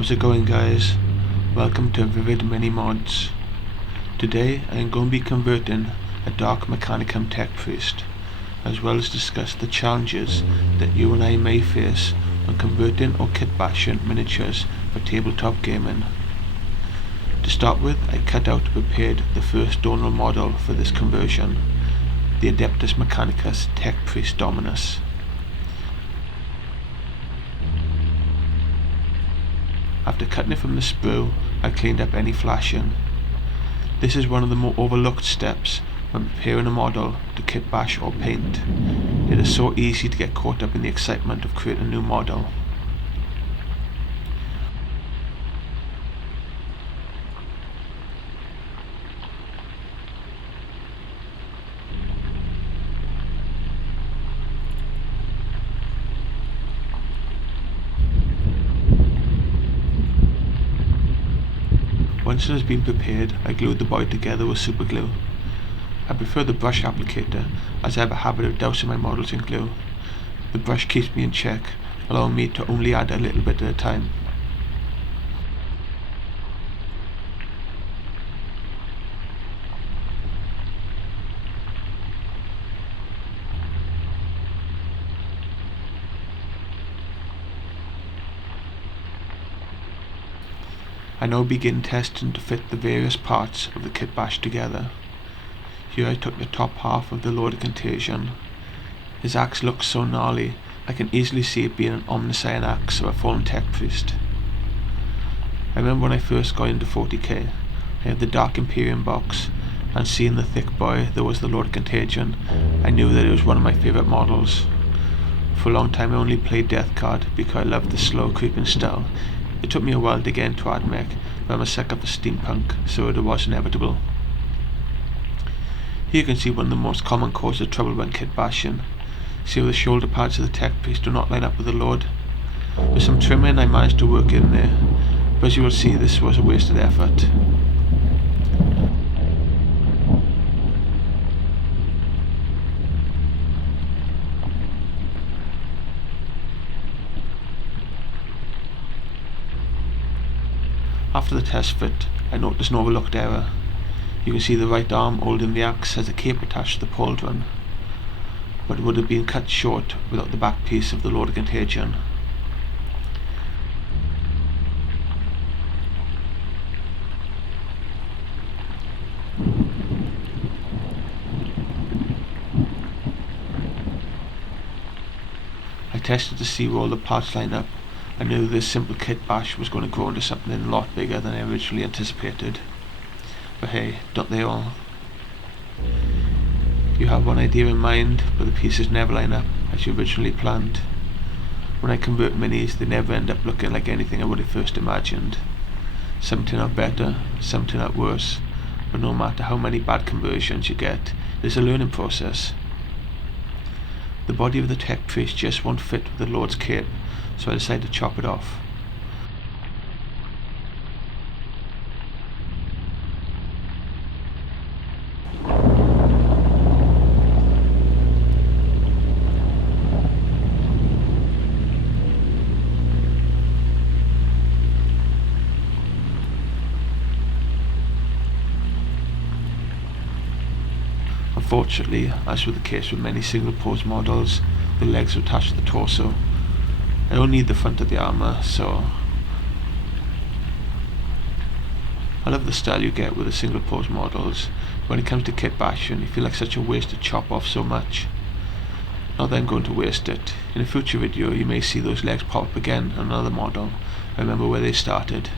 How's it going, guys? Welcome to Vivid Mini Mods. Today I am going to be converting a Dark Mechanicum Tech Priest, as well as discuss the challenges that you and I may face when converting or kit bashing miniatures for tabletop gaming. To start with, I cut out and prepared the first donor model for this conversion, the Adeptus Mechanicus Tech Priest Dominus. After cutting it from the sprue, I cleaned up any flashing. This is one of the more overlooked steps when preparing a model to kit bash or paint. It is so easy to get caught up in the excitement of creating a new model. Once it has been prepared, I glued the body together with super glue. I prefer the brush applicator as I have a habit of dousing my models in glue. The brush keeps me in check, allowing me to only add a little bit at a time. I now begin testing to fit the various parts of the kit bash together. Here I took the top half of the Lord of Contagion. His axe looks so gnarly, I can easily see it being an Omniscient axe or a fallen Tech Priest. I remember when I first got into 40k, I had the Dark Imperium box, and seeing the thick boy that was the Lord of Contagion, I knew that it was one of my favourite models. For a long time I only played Death Card because I loved the slow creeping style. It took me a while to get into AdMech, but I'm a sucker for steampunk, so it was inevitable. Here you can see one of the most common causes of trouble when kit bashing. See how the shoulder pads of the Tech Priest do not line up with the Lord? With some trimming I managed to work in there, but as you will see, this was a wasted effort. After the test fit, I noticed an overlooked error. You can see the right arm holding the axe has a cape attached to the pauldron, but it would have been cut short without the back piece of the Lord of Contagion. I tested to see where all the parts line up. I knew this simple kit bash was going to grow into something a lot bigger than I originally anticipated. But hey, don't they all? You have one idea in mind, but the pieces never line up as you originally planned. When I convert minis, they never end up looking like anything I would have first imagined. Some turn out better, some turn out worse, but no matter how many bad conversions you get, it is a learning process. The body of the Tech Priest just won't fit with the Lord's cape, so I decided to chop it off. Unfortunately, as with the case with many single pose models, the legs are attached to the torso. I don't need the front of the armour, so I love the style you get with the single pose models. When it comes to kit bashing, you feel like such a waste to chop off so much. Not that I'm going to waste it. In a future video you may see those legs pop up again on another model. I remember where they started.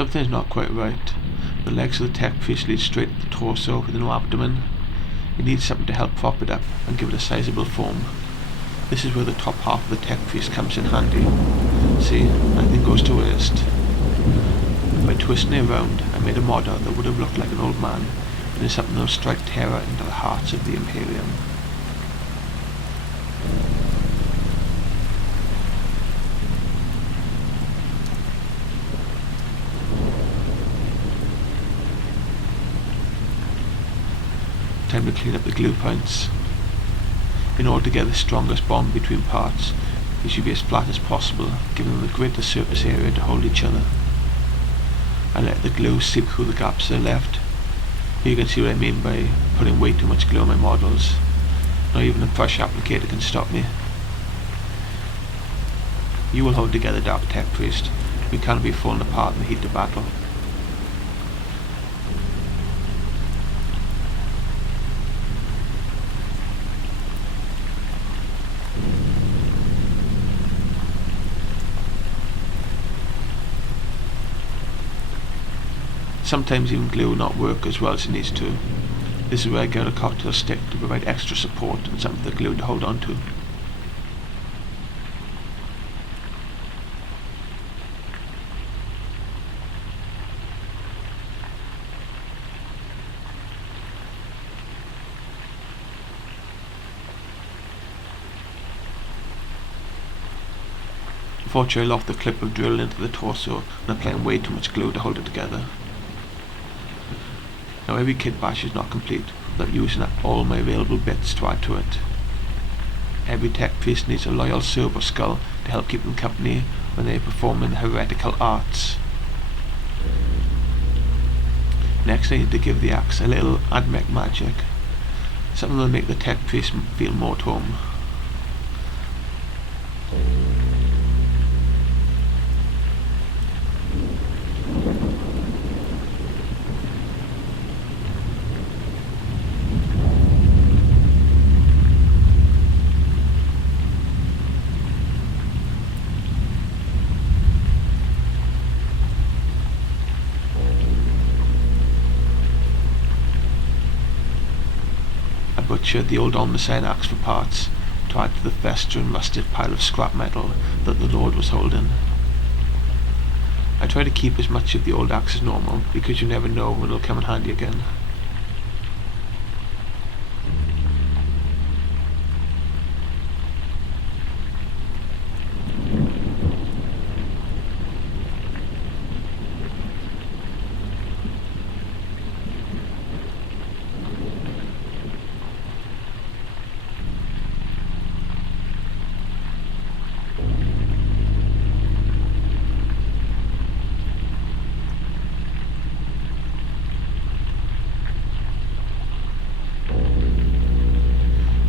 Something is not quite right. The legs of the tech priest lead straight at the torso with no abdomen. It needs something to help prop it up and give it a sizable form. This is where the top half of the tech priest comes in handy. See, nothing goes to waste. By twisting it around, I made a model that would have looked like an old man, and is something that will strike terror into the hearts of the Imperium. Time to clean up the glue points. In order to get the strongest bond between parts, they should be as flat as possible, giving them the greatest surface area to hold each other. I let the glue seep through the gaps that are left. Here you can see what I mean by putting way too much glue on my models. Not even a pressure applicator can stop me. You will hold together, Dark Tech Priest. We can't be falling apart in the heat of battle. Sometimes even glue will not work as well as it needs to. This is where I get a cocktail stick to provide extra support and something for the glue to hold on to. Unfortunately, I lost the clip of drill into the torso and applying way too much glue to hold it together. Now every kit bash is not complete without using up all my available bits to add to it. Every tech priest needs a loyal servo skull to help keep them company when they are performing heretical arts. Next I need to give the axe a little admech magic, something that will make the tech priest feel more at home. Butchered the old Omnicide axe for parts to add to the festering rusted pile of scrap metal that the Lord was holding. I try to keep as much of the old axe as normal because you never know when it'll come in handy again.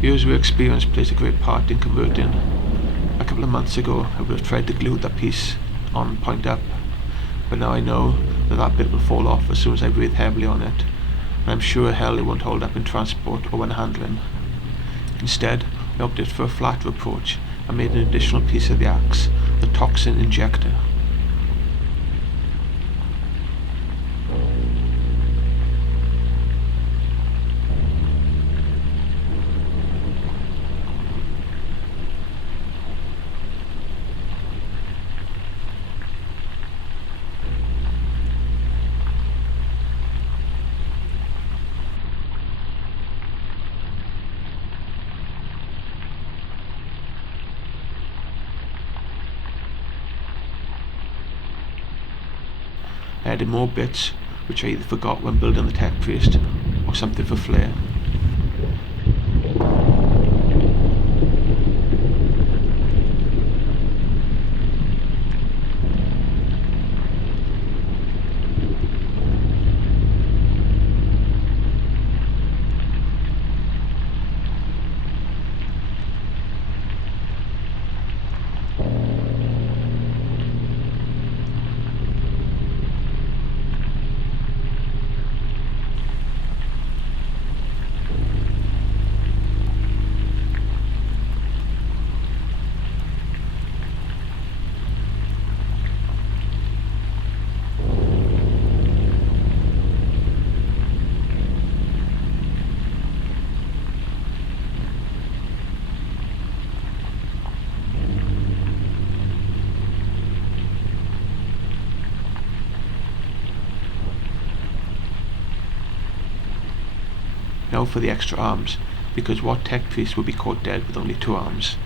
Years of experience plays a great part in converting. A couple of months ago I would have tried to glue that piece on point up, but now I know that that bit will fall off as soon as I breathe heavily on it, and I'm sure hell it won't hold up in transport or when handling. Instead, I opted for a flatter approach and made an additional piece of the axe, the toxin injector. I added more bits, which I either forgot when building the tech priest, or something for flair. now for the extra arms, because what tech priest would be caught dead with only 2 arms?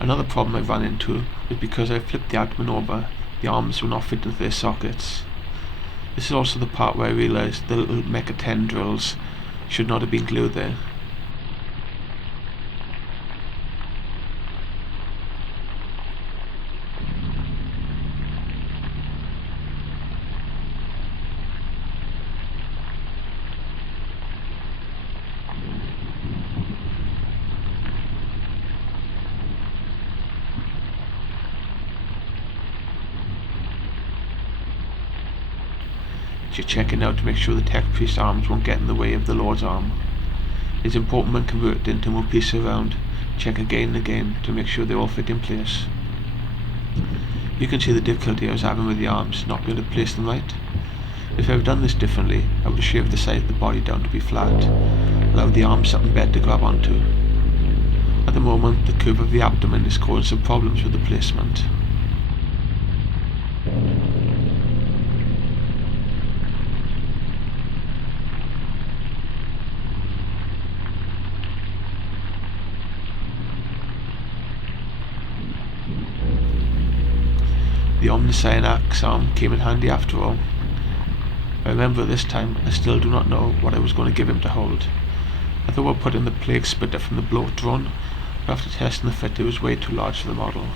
Another problem I ran into was because I flipped the abdomen over, the arms were not fit into their sockets. This is also the part where I realised the little mecha tendrils should not have been glued there. You're checking out to make sure the tech priest arms won't get in the way of the Lord's arm. It's important when converting to move pieces around, check again and again to make sure they all fit in place. You can see the difficulty I was having with the arms, not being able to place them right. If I had done this differently, I would have shaved the side of the body down to be flat, allowed the arms something better to grab onto. At the moment, the curve of the abdomen is causing some problems with the placement. The Omniscient axe arm came in handy after all. I remember this time I still do not know what I was going to give him to hold. I thought I'd put in the plague splitter from the bloat drone, but after testing the fit it was way too large for the model.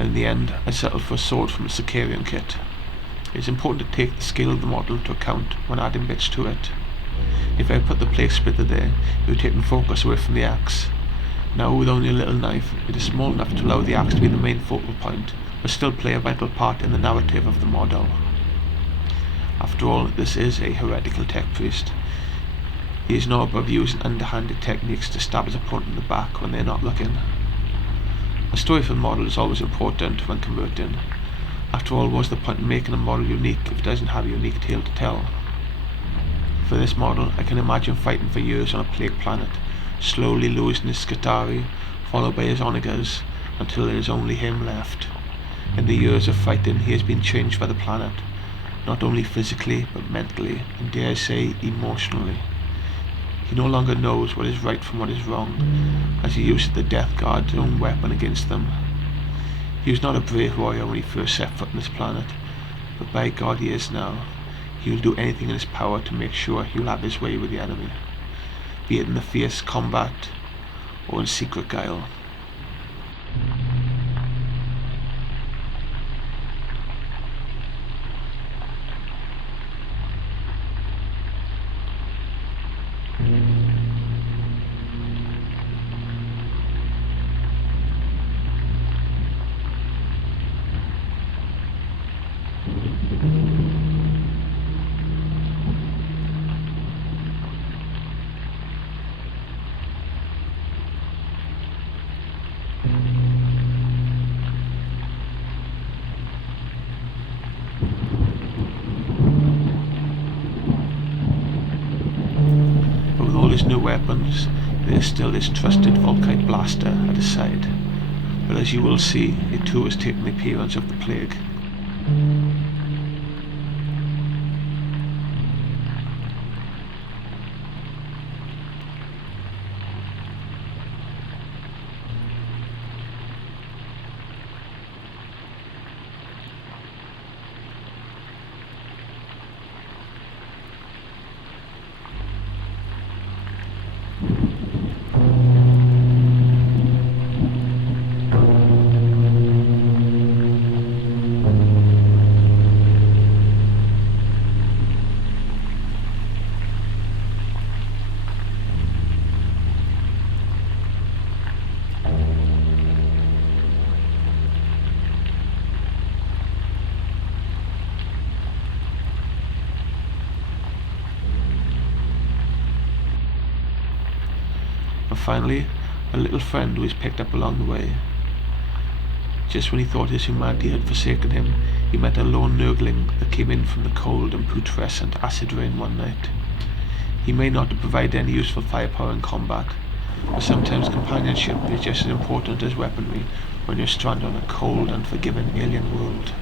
In the end, I settled for a sword from the Sicarian kit. It is important to take the scale of the model into account when adding bits to it. If I had put the plate splitter there, it would take the focus away from the axe. Now with only a little knife, it is small enough to allow the axe to be the main focal point, but still play a vital part in the narrative of the model. After all, this is a heretical tech priest. He is not above using underhanded techniques to stab his opponent in the back when they are not looking. A story for the model is always important when converting. After all, what's the point in making a model unique if it doesn't have a unique tale to tell? For this model, I can imagine fighting for years on a plague planet, slowly losing his Scutari, followed by his Onegas, until there is only him left. In the years of fighting, he has been changed by the planet, not only physically, but mentally, and dare I say, emotionally. He no longer knows what is right from what is wrong, as he uses the Death Guard's own weapon against them. He was not a brave warrior when he first set foot on this planet, but by God he is now. He will do anything in his power to make sure he will have his way with the enemy, be it in the fierce combat or in secret guile. weapons, there is still his trusted Volkite blaster at his side, but as you will see, it too has taken the appearance of the plague. And finally, a little friend who is picked up along the way. Just when he thought his humanity had forsaken him, he met a lone nurgling that came in from the cold and putrescent acid rain one night. He may not provide any useful firepower in combat, but sometimes companionship is just as important as weaponry when you're stranded on a cold, unforgiving alien world.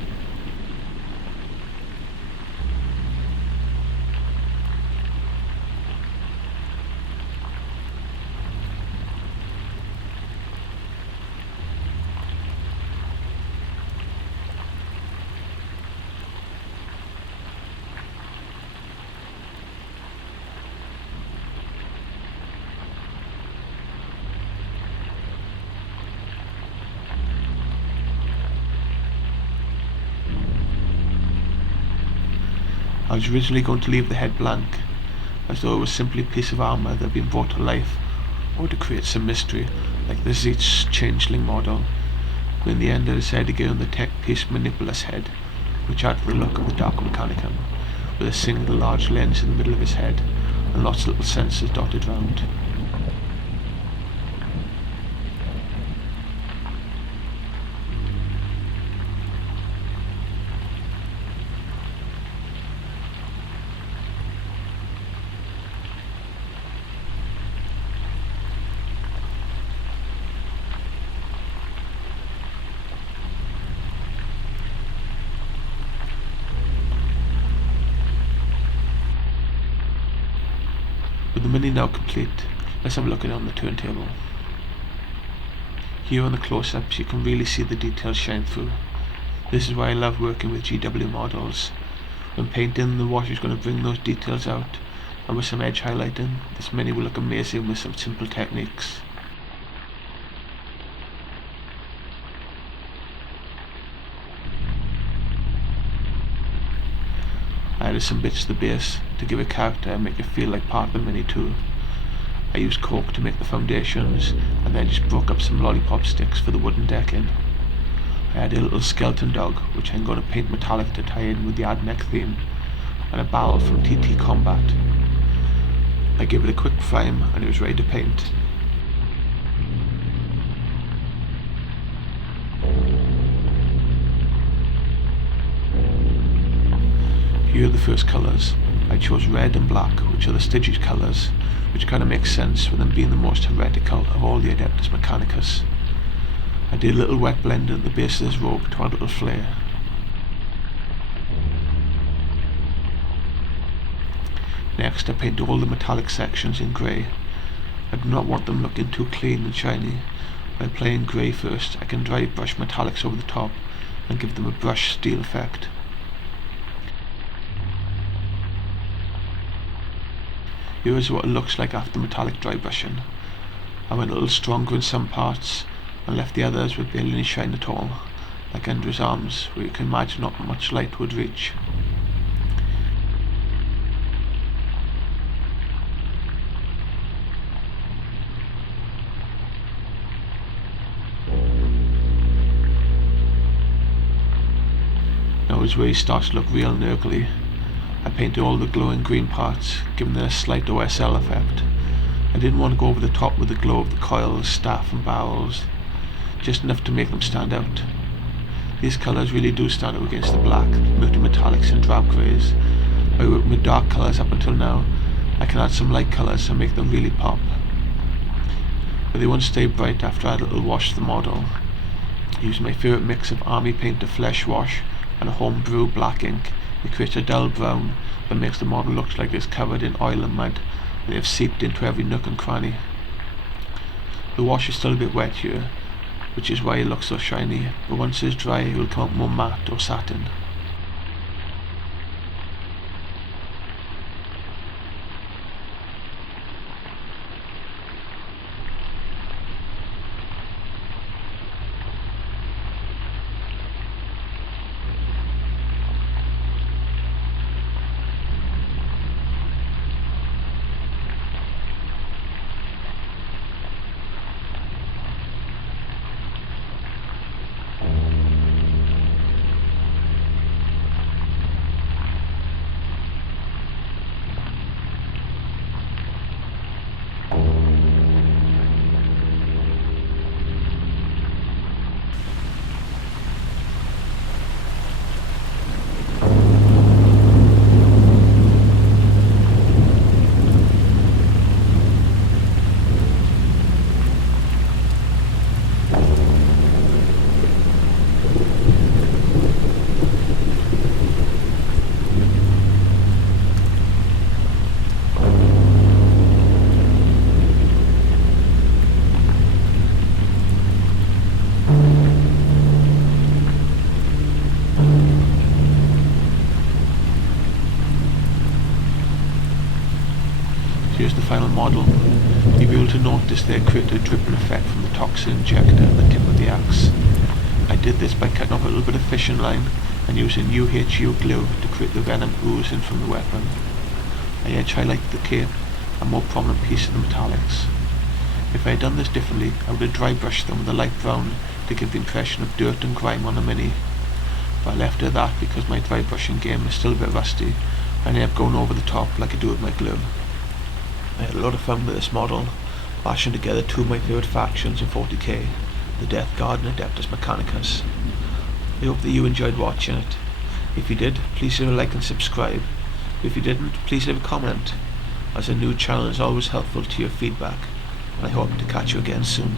I was originally going to leave the head blank, as though it was simply a piece of armour that had been brought to life, or to create some mystery, like the Zeitz changeling model, but in the end I decided to give him the Tech Priest Manipulus head, which added the look of the Dark Mechanicum, with a single large lens in the middle of his head, and lots of little sensors dotted round. With the mini now complete, let's have a look at it on the turntable. Here on the close-ups you can really see the details shine through. This is why I love working with GW models. When painting, the wash is going to bring those details out, and with some edge highlighting, this mini will look amazing with some simple techniques. I added some bits to the base to give it character and make it feel like part of the mini too. I used cork to make the foundations and then just broke up some lollipop sticks for the wooden decking. I added a little skeleton dog which I'm going to paint metallic to tie in with the Admech theme, and a barrel from TT Combat. I gave it a quick prime and it was ready to paint. Here are the first colours. I chose red and black, which are the Stygian colours, which kind of makes sense with them being the most heretical of all the Adeptus Mechanicus. I did a little wet blend at the base of this robe to add a little flare. Next I painted all the metallic sections in grey. I do not want them looking too clean and shiny. By applying grey first, I can dry brush metallics over the top and give them a brush steel effect. Here is what it looks like after metallic dry brushing. I went a little stronger in some parts and left the others with barely any shine at all, like under his arms, where you can imagine not much light would reach. Now is where he starts to look real nurgly. I painted all the glowing green parts, giving them a slight OSL effect. I didn't want to go over the top with the glow of the coils, staff and barrels, just enough to make them stand out. These colours really do stand out against the black, multi-metallics and drab greys. I worked with dark colours up until now, I can add some light colours and make them really pop, but they won't stay bright after I add a little wash to the model. Using my favourite mix of Army Painter Flesh Wash and a homebrew black ink, it creates a dull brown that makes the model look like it's covered in oil and mud, and they have seeped into every nook and cranny. The wash is still a bit wet here, which is why it looks so shiny, but once it's dry it will come out more matte or satin. Here's the final model. You'll be able to notice they create a dripping effect from the toxin injector at the tip of the axe. I did this by cutting off a little bit of fishing line and using UHU glue to create the venom oozing from the weapon. I edge highlighted the cape and more prominent piece of the metallics. If I had done this differently, I would have dry brushed them with a light brown to give the impression of dirt and grime on a Mini. But I left it at that because my dry brushing game is still a bit rusty and I ended up going over the top like I do with my glue. I had a lot of fun with this model, bashing together two of my favourite factions in 40k, the Death Guard and Adeptus Mechanicus. I hope that you enjoyed watching it. If you did, please leave a like and subscribe. If you didn't, please leave a comment, as a new channel is always helpful to your feedback, and I hope to catch you again soon.